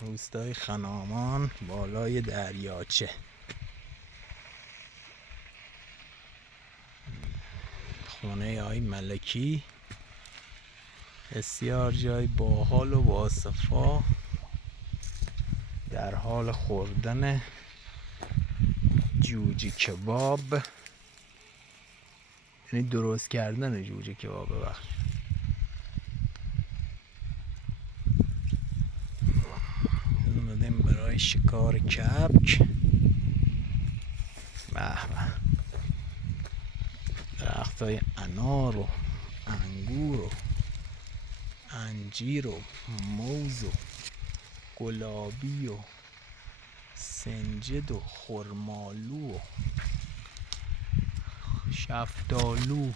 روستای خنامان بالای دریاچه. خونه آقای ملکی بسیار جای باحال و باصفا، در حال خوردن جوجه کباب، یعنی درست کردن جوجه کباب. ببخش اومدیم برای شکار کبک. به به، درخت های انار و انگور و انجیر و موز و گلابی و سنجد و خرمالو و شفتالو